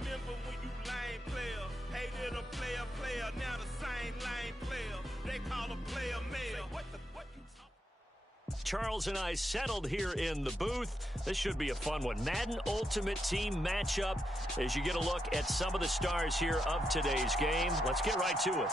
remember when you lame player, hated a player, now the same lame player. They call a player mayor. What you talking? Charles and I settled here in the booth. This should be a fun one. Madden Ultimate Team matchup as you get a look at some of the stars here of today's game. Let's get right to it.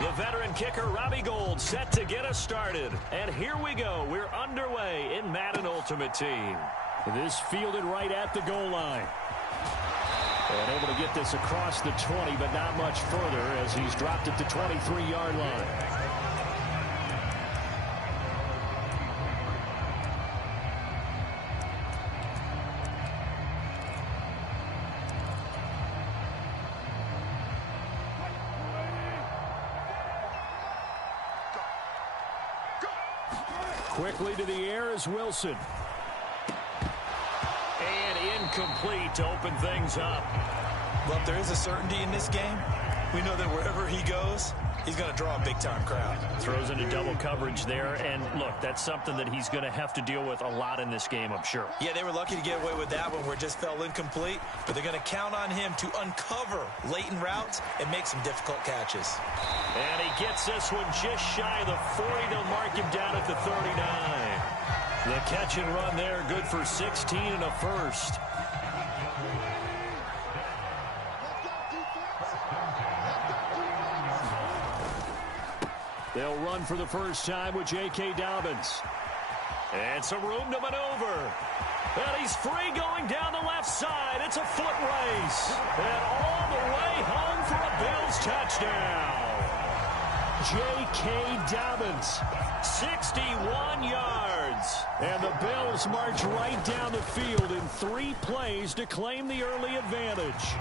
The veteran kicker, Robbie Gould, set to get us started. And here we go. We're underway in Madden Ultimate Team. This fielded right at the goal line. And able to get this across the 20, but not much further as he's dropped it to 23-yard line. Quickly to the air is Wilson. And incomplete to open things up. Well, if there is a certainty in this game, we know that wherever he goes, he's going to draw a big-time crowd. Throws into double coverage there. And, look, that's something that he's going to have to deal with a lot in this game, I'm sure. Yeah, they were lucky to get away with that one where it just fell incomplete. But they're going to count on him to uncover latent routes and make some difficult catches. And he gets this one just shy of the 40. They'll mark him down at the 39. The catch and run there, good for 16 and a first. They'll run for the first time with J.K. Dobbins. And some room to maneuver. And he's free going down the left side. It's a foot race. And all the way home for a Bills touchdown. J.K. Dobbins. 61 yards. And the Bills march right down the field in 3 plays to claim the early advantage.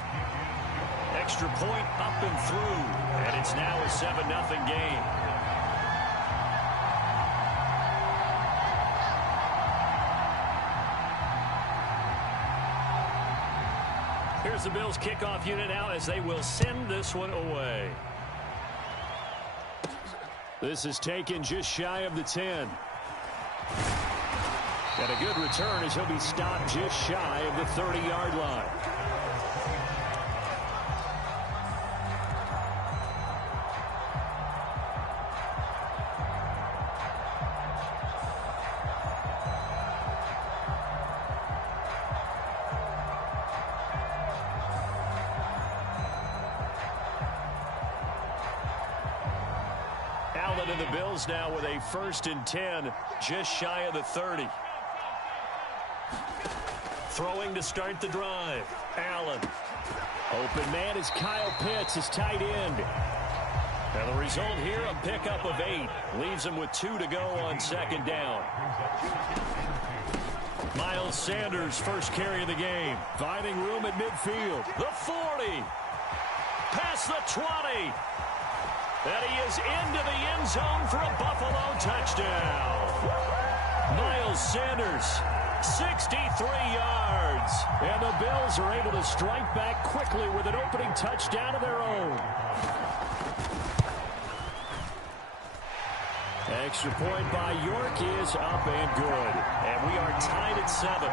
Extra point up and through. And it's now a 7-0 game. Here's the Bills kickoff unit now as they will send this one away. This is taken just shy of the 10. And a good return as he'll be stopped just shy of the 30-yard line. And the Bills now with a 1st and 10, just shy of the 30. Throwing to start the drive. Allen. Open man is Kyle Pitts, his tight end. And the result here, a pickup of 8. Leaves him with 2 to go on 2nd down. Miles Sanders, first carry of the game. Finding room at midfield. The 40. Past the 20. And he is into the end zone for a Buffalo touchdown. Miles Sanders, 63 yards. And the Bills are able to strike back quickly with an opening touchdown of their own. Extra point by York is up and good. And we are tied at 7.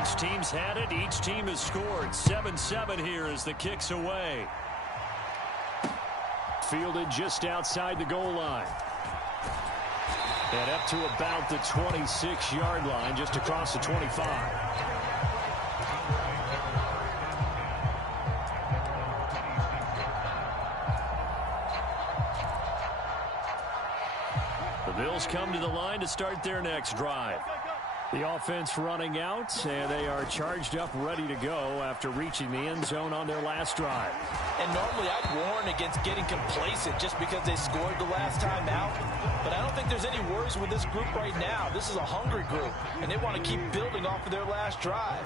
Each team's had it. Each team has scored. 7-7 here as the kick's away. Fielded just outside the goal line. And up to about the 26-yard line, just across the 25. The Bills come to the line to start their next drive. The offense running out, and they are charged up, ready to go after reaching the end zone on their last drive. And normally I'd warn against getting complacent just because they scored the last time out. But I don't think there's any worries with this group right now. This is a hungry group, and they want to keep building off of their last drive.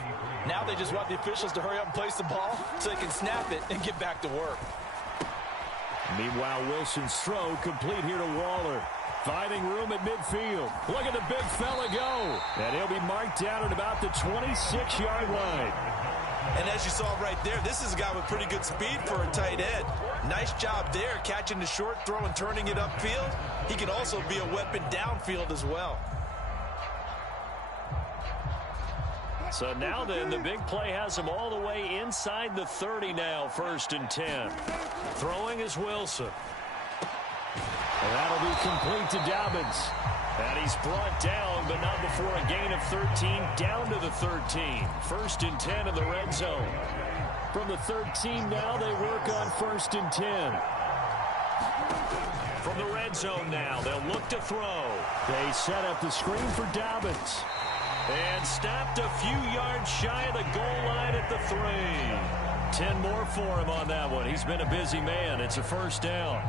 Now they just want the officials to hurry up and place the ball so they can snap it and get back to work. Meanwhile, Wilson's throw complete here to Waller. Finding room at midfield. Look at the big fella go. And he'll be marked down at about the 26-yard line. And as you saw right there, this is a guy with pretty good speed for a tight end. Nice job there, catching the short throw and turning it upfield. He can also be a weapon downfield as well. So now then, the big play has him all the way inside the 30 now, 1st and 10. Throwing is Wilson. And that'll be complete to Dobbins. And he's brought down, but not before a gain of 13, down to the 13. 1st and 10 in the red zone. From the 13 now, they work on 1st and 10. From the red zone now, they'll look to throw. They set up the screen for Dobbins. And stopped a few yards shy of the goal line at the 3. 10 more for him on that one. He's been a busy man. It's a 1st down.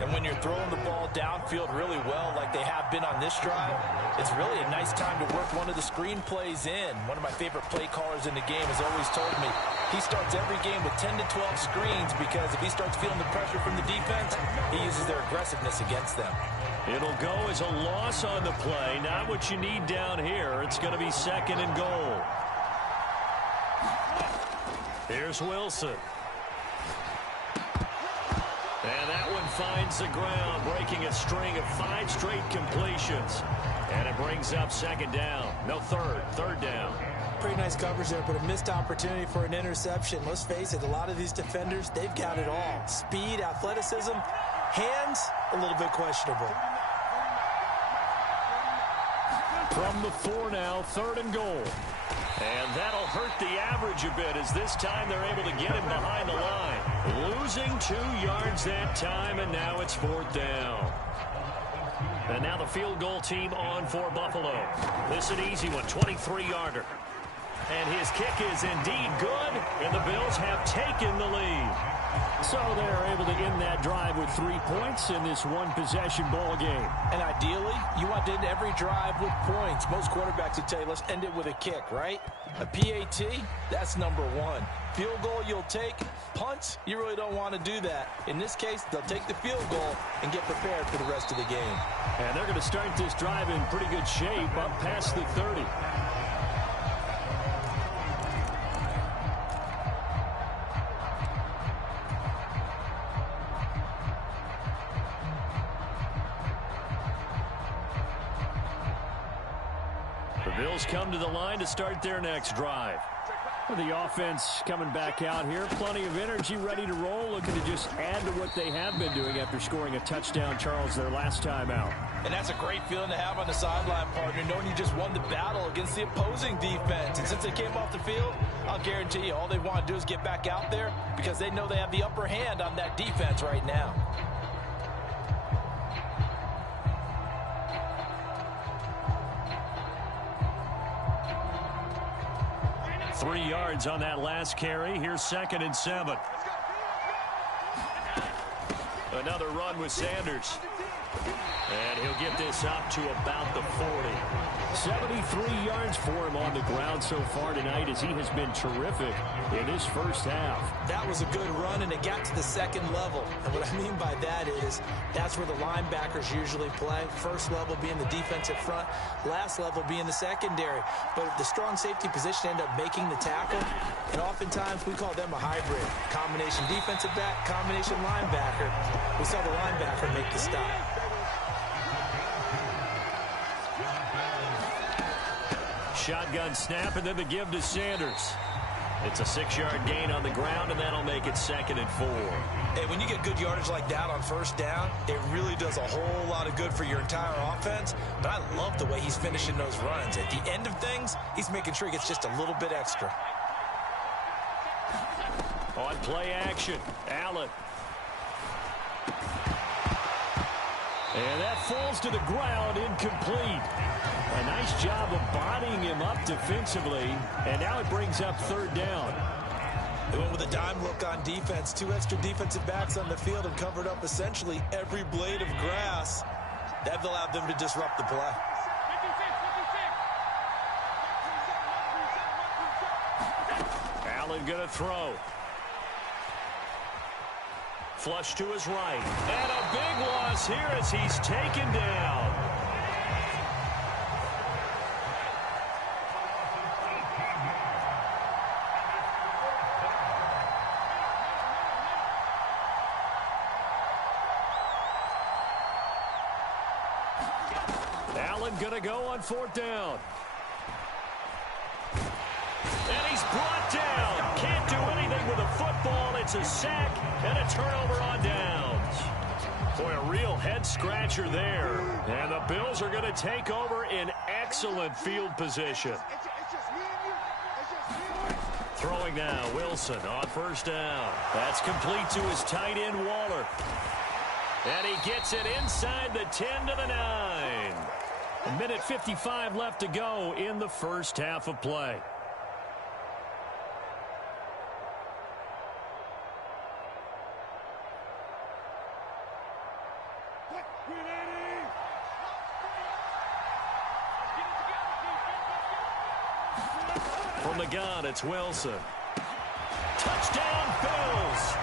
And when you're throwing the ball downfield really well like they have been on this drive, it's really a nice time to work one of the screen plays in. One of my favorite play callers in the game has always told me he starts every game with 10 to 12 screens because if he starts feeling the pressure from the defense, he uses their aggressiveness against them. It'll go as a loss on the play. Not what you need down here. It's going to be 2nd and goal. Here's Wilson. And that one finds the ground, breaking a string of 5 straight completions. And it brings up 2nd down. No, 3rd down. Pretty nice coverage there, but a missed opportunity for an interception. Let's face it, a lot of these defenders, they've got it all. Speed, athleticism, hands, a little bit questionable. From the 4 now, 3rd and goal. And that'll hurt the average a bit as this time they're able to get him behind the line. Losing 2 yards that time, and now it's 4th down. And now the field goal team on for Buffalo. This is an easy one, 23-yarder. And his kick is indeed good, and the Bills have taken the lead. So they're able to end that drive with 3 points in this one-possession ball game. And ideally, you want to end every drive with points. Most quarterbacks would tell you, let's end it with a kick, right? A PAT, that's number 1. Field goal you'll take. Punts, you really don't want to do that. In this case, they'll take the field goal and get prepared for the rest of the game. And they're going to start this drive in pretty good shape up past the 30. The Bills come to the line to start their next drive. The offense coming back out here. Plenty of energy, ready to roll, looking to just add to what they have been doing after scoring a touchdown, Charles, their last time out. And that's a great feeling to have on the sideline, partner, knowing you just won the battle against the opposing defense. And since they came off the field, I'll guarantee you all they want to do is get back out there because they know they have the upper hand on that defense right now. Three yards on that last carry. Here's 2nd and 7. Another run with Sanders. And he'll get this up to about the 40. 73 yards for him on the ground so far tonight as he has been terrific in his first half. That was a good run, and it got to the 2nd level. And what I mean by that is that's where the linebackers usually play. First level being the defensive front, last level being the secondary. But the strong safety position ended up making the tackle, and oftentimes we call them a hybrid. Combination defensive back, combination linebacker. We saw the linebacker make the stop. Shotgun snap, and then the give to Sanders. It's a 6-yard gain on the ground, and that'll make it 2nd and 4. Hey, when you get good yardage like that on first down, it really does a whole lot of good for your entire offense. But I love the way he's finishing those runs. At the end of things, he's making sure he gets just a little bit extra. On play action, Allen. And that falls to the ground, incomplete. A nice job of bodying him up defensively, and now it brings up 3rd down. They went with a dime look on defense. 2 extra defensive backs on the field and covered up essentially every blade of grass. That allowed them to disrupt the play. Allen going to throw. Flush to his right. And a big loss here as he's taken down. Allen going to go on 4th down. And he's brought down. Can't do anything with a football. It's a sack and a turnover on downs. Boy, a real head-scratcher there. And the Bills are going to take over in excellent field position. Throwing now, Wilson on 1st down. That's complete to his tight end, Waller. And he gets it inside the 10 to the 9. A minute 55 left to go in the first half of play. From the gun, it's Wilson. Touchdown, Bills.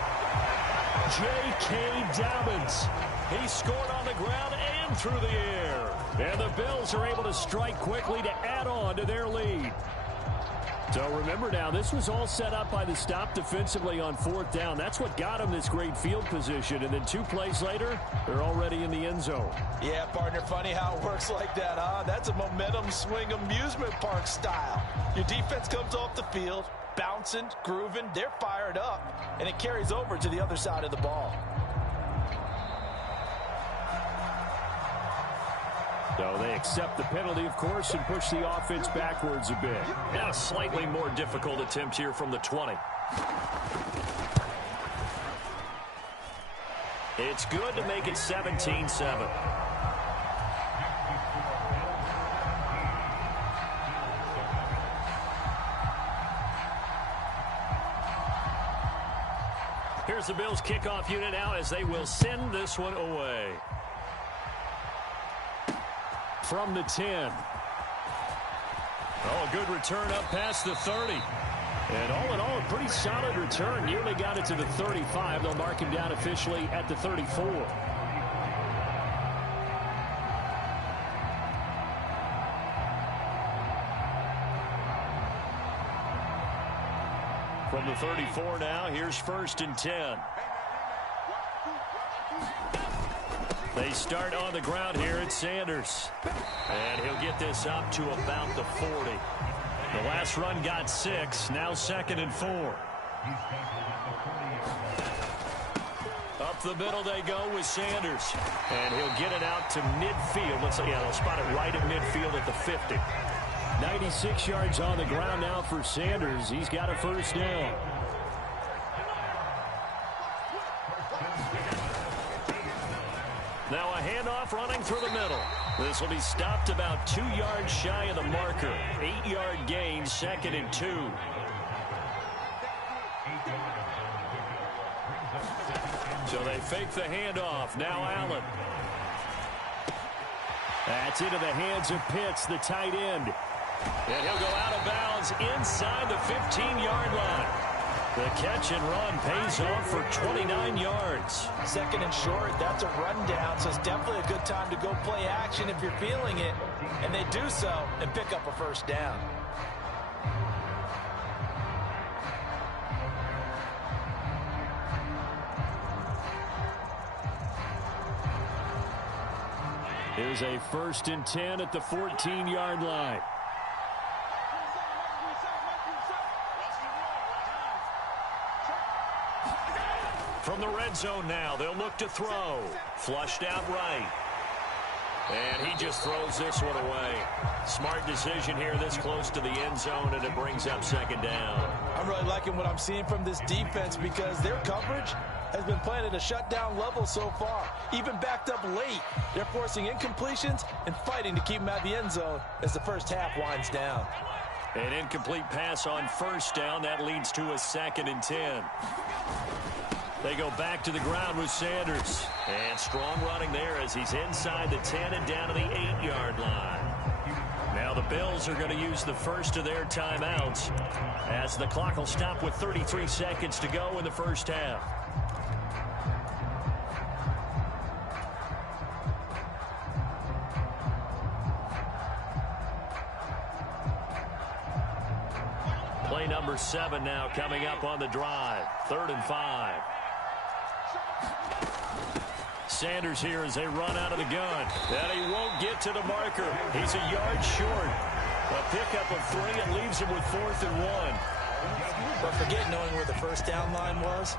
J.K. Dobbins. He scored on the ground and through the air. And the Bills are able to strike quickly to add on to their lead. So remember now, this was all set up by the stop defensively on 4th down. That's what got them this great field position. And then 2 plays later, they're already in the end zone. Yeah, partner, funny how it works like that, huh? That's a momentum swing amusement park style. Your defense comes off the field, bouncing, grooving, they're fired up, and it carries over to the other side of the ball. So they accept the penalty, of course, and push the offense backwards a bit. Now a slightly more difficult attempt here from the 20. It's good to make it 17-7. Here's the Bills kickoff unit now as they will send this one away. From the 10. Oh, a good return up past the 30. And all in all, a pretty solid return. Nearly got it to the 35. They'll mark him down officially at the 34. From the 34 now, here's 1st and 10. They start on the ground here at Sanders. And he'll get this up to about the 40. The last run got 6. Now 2nd and 4. Up the middle they go with Sanders. And he'll get it out to midfield. They'll spot it right at midfield at the 50. 96 yards on the ground now for Sanders. He's got a 1st down. Now a handoff running through the middle. This will be stopped about 2 yards shy of the marker. 8-yard gain, 2nd and 2. So they fake the handoff. Now Allen. That's into the hands of Pitts, the tight end. And he'll go out of bounds inside the 15-yard line. The catch and run pays off for 29 yards. 2nd and short, that's a rundown, so it's definitely a good time to go play action if you're feeling it. And they do so and pick up a 1st down. Here's a 1st and 10 at the 14-yard line. From the red zone now, they'll look to throw. Flushed out right. And he just throws this one away. Smart decision here this close to the end zone, and it brings up 2nd down. I'm really liking what I'm seeing from this defense because their coverage has been playing at a shutdown level so far. Even backed up late, they're forcing incompletions and fighting to keep them out of the end zone as the first half winds down. An incomplete pass on 1st down. That leads to a 2nd and 10. They go back to the ground with Sanders. And strong running there as he's inside the 10 and down to the 8-yard line. Now the Bills are going to use the first of their timeouts as the clock will stop with 33 seconds to go in the first half. Play number 7 now coming up on the drive. 3rd and 5. Sanders here as they run out of the gun. And he won't get to the marker. He's a yard short. A pickup of 3 and leaves him with 4th and 1. But forget knowing where the first down line was.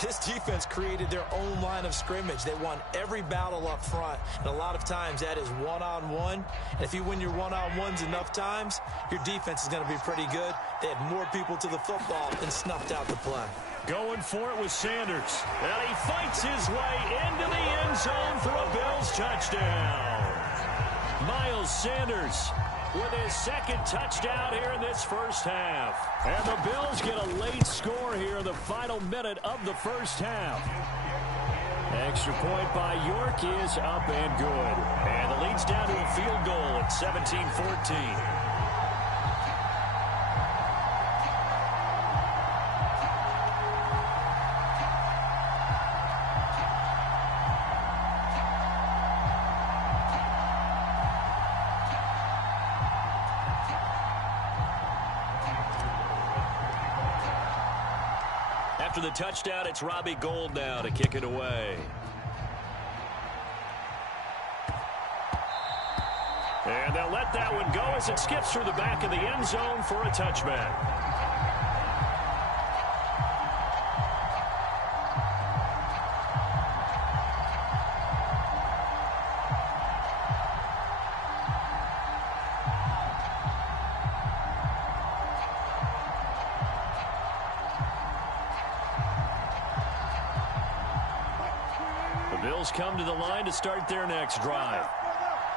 This defense created their own line of scrimmage. They won every battle up front, and a lot of times that is one-on-one. And if you win your one-on-ones enough times, your defense is going to be pretty good. They had more people to the football and snuffed out the play. Going for it with Sanders. And he fights his way into the end zone for a Bills touchdown. Miles Sanders with his 2nd touchdown here in this first half. And the Bills get a late score here in the final minute of the first half. Extra point by York is up and good. And the lead's down to a field goal at 17-14. After the touchdown, it's Robbie Gould now to kick it away. And they'll let that one go as it skips through the back of the end zone for a touchback. Come to the line to start their next drive.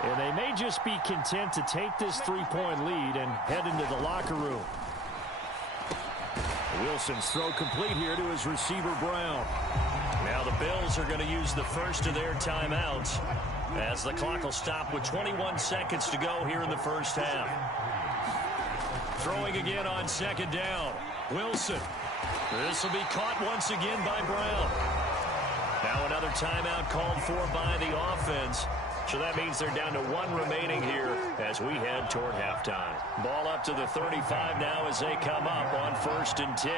And they may just be content to take this 3-point lead and head into the locker room. Wilson's throw complete here to his receiver, Brown. Now the Bills are going to use the first of their timeouts as the clock will stop with 21 seconds to go here in the first half. Throwing again on 2nd down. Wilson. This will be caught once again by Brown. Now another timeout called for by the offense. So that means they're down to 1 remaining here as we head toward halftime. Ball up to the 35 now as they come up on 1st and 10.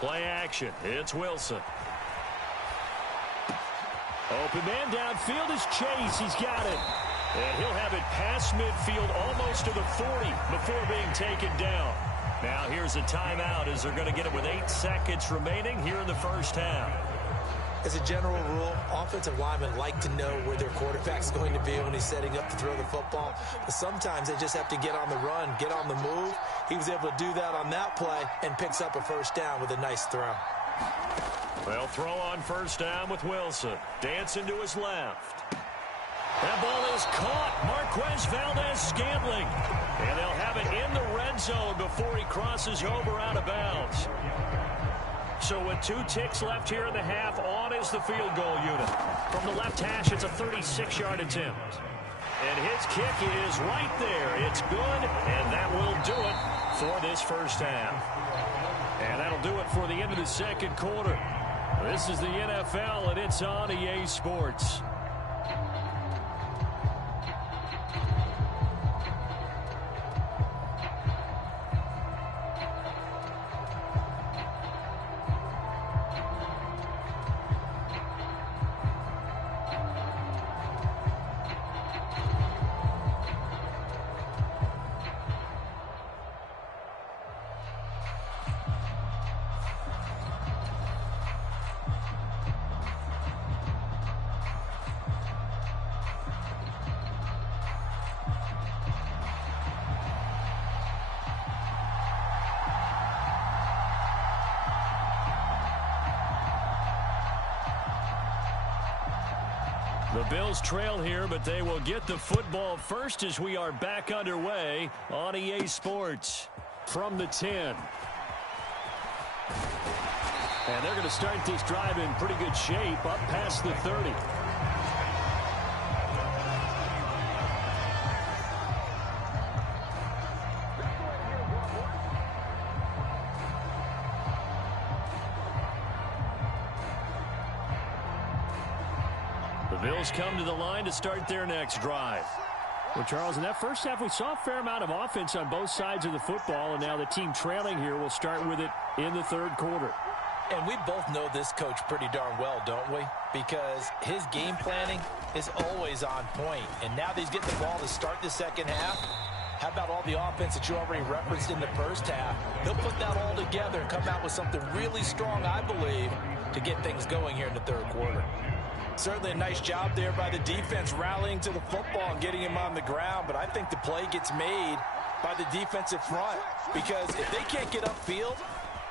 Play action. It's Wilson. Open man downfield is Chase. He's got it. And he'll have it past midfield almost to the 40 before being taken down. Now here's a timeout as they're going to get it with 8 seconds remaining here in the first half. As a general rule, offensive linemen like to know where their quarterback's going to be when he's setting up to throw the football. But sometimes they just have to get on the run, get on the move. He was able to do that on that play and picks up a first down with a nice throw. They'll throw on 1st down with Wilson. Dancing to his left. That ball is caught. Marquez Valdez-Scantling. And they'll have it in the red zone before he crosses over out of bounds. So with 2 ticks left here in the half, on is the field goal unit. From the left hash, it's a 36-yard attempt. And his kick is right there. It's good, and that will do it for this first half. And that'll do it for the end of the second quarter. This is the NFL, and it's on EA Sports. The Bills trail here, but they will get the football first as we are back underway on EA Sports from the 10. And they're going to start this drive in pretty good shape up past the 30. The Bills come to the line to start their next drive. Well, Charles, in that first half, we saw a fair amount of offense on both sides of the football, and now the team trailing here will start with it in the third quarter. And we both know this coach pretty darn well, don't we? Because his game planning is always on point. And now that he's getting the ball to start the second half, how about all the offense that you already referenced in the first half? He'll put that all together and come out with something really strong, I believe, to get things going here in the third quarter. Certainly a nice job there by the defense rallying to the football and getting him on the ground. But I think the play gets made by the defensive front, because if they can't get upfield,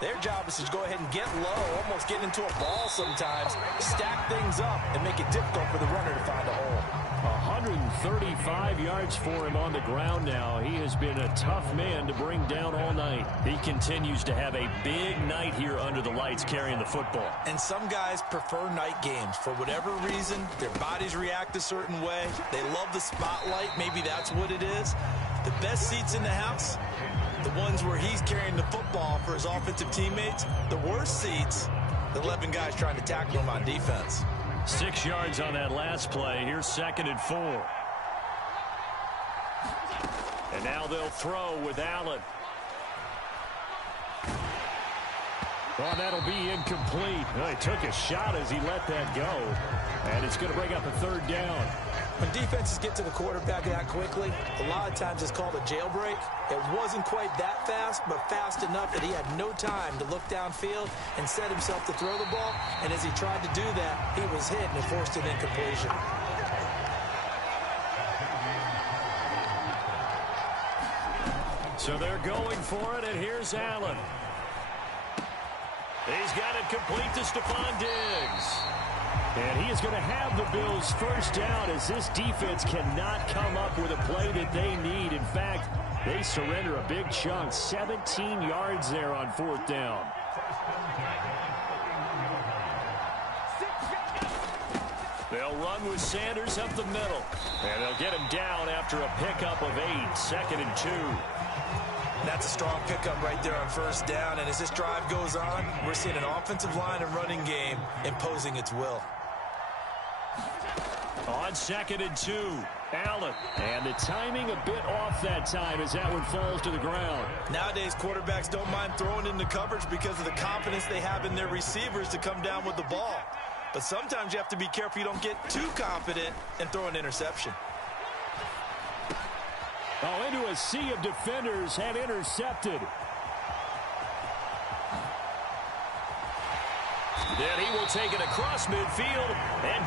their job is to go ahead and get low, almost get into a ball sometimes, stack things up, and make it difficult for the runner to find a hole. 135 yards for him on the ground now. He has been a tough man to bring down all night. He continues to have a big night here under the lights carrying the football. And some guys prefer night games. For whatever reason, their bodies react a certain way. They love the spotlight. Maybe that's what it is. The best seats in the house, the ones where he's carrying the football for his offensive teammates. The worst seats, the 11 guys trying to tackle him on defense. 6 yards on that last play. Here's 2nd and 4. And now they'll throw with Allen. Well, that'll be incomplete. Well, he took a shot as he let that go. And it's going to bring up a 3rd down. When defenses get to the quarterback that quickly, a lot of times it's called a jailbreak. It wasn't quite that fast, but fast enough that he had no time to look downfield and set himself to throw the ball. And as he tried to do that, he was hit and forced an incompletion. So they're going for it, and here's Allen. He's got it complete to Stephon Diggs. And he is going to have the Bills' first down, as this defense cannot come up with a play that they need. In fact, they surrender a big chunk, 17 yards there on 4th down. They'll run with Sanders up the middle. And they'll get him down after a pickup of 8, 2nd and 2. That's a strong pickup right there on 1st down. And as this drive goes on, we're seeing an offensive line and running game imposing its will. On 2nd and 2, Allen. And the timing a bit off that time as that one falls to the ground. Nowadays, quarterbacks don't mind throwing into coverage because of the confidence they have in their receivers to come down with the ball. But sometimes you have to be careful you don't get too confident and throw an interception. Oh, into a sea of defenders and intercepted. Then he will take it across midfield and